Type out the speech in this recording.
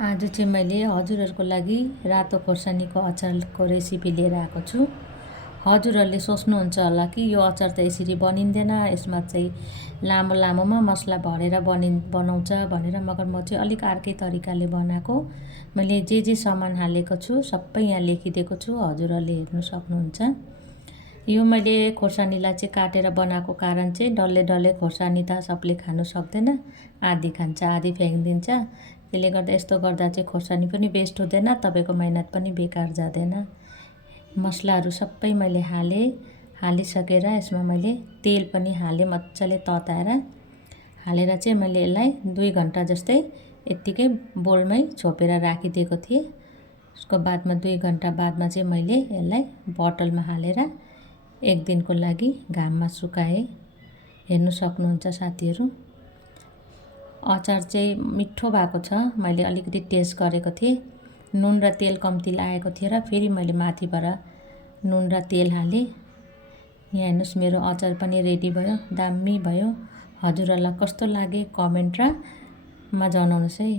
आज चाहिँ मैले हजुरहरूको लागि रातो खोर्सानीको अचारको रेसिपी लिएर आएको छु। हजुरहरूले सोच्नुहुन्छ होला कि यो अचार त यसरी बनिँदैन, यसमा चाहिँ लामो लामोमा मसला भरेर बनाउँछ भनेर, मगर म चाहिँ अलिक अर्कै तरिकाले बनाएको। मैले जे सामान हालेको छु सबै यहाँ लेखिदिएको छु, हजुरहरूले हेर्नु सक्नुहुन्छ। यो मैले खोर्सानीलाई चाहिँ काटेर बनाएको कारण चाहिँ डल्ले डल्ले खोर्सानी त सबले खानु सक्दैन, आधी खान्छ आधी फ्याँकिदिन्छ। त्यसले गर्दा यस्तो गर्दा चाहिँ खोर्सानी पनि वेस्ट हुँदैन, तपाईँको मेहनत पनि बेकार जाँदैन। मसलाहरू सबै मैले हालिसकेर यसमा मैले तेल पनि हालेँ, मजाले तताएर हालेर चाहिँ मैले यसलाई 2 घन्टा जस्तै यत्तिकै बोलमै छोपेर राखिदिएको थिएँ। उसको बादमा 2 घन्टा बादमा चाहिँ मैले यसलाई बोतलमा हालेर 1 दिनको लागि घाममा सुकाएँ। हेर्नु सक्नुहुन्छ साथीहरू, अचार चाहिँ मिठो भएको छ। मैले अलिकति टेस्ट गरेको थिएँ, नुन र तेल कम्ती लागेको थियो र फेरि मैले माथिबाट नुन र तेल हालेँ। यहाँ हेर्नुहोस्, मेरो अचार पनि रेडी भयो, दामी भयो। हजुरहरूलाई कस्तो लागे कमेन्टमा जनाउनुहोस् है।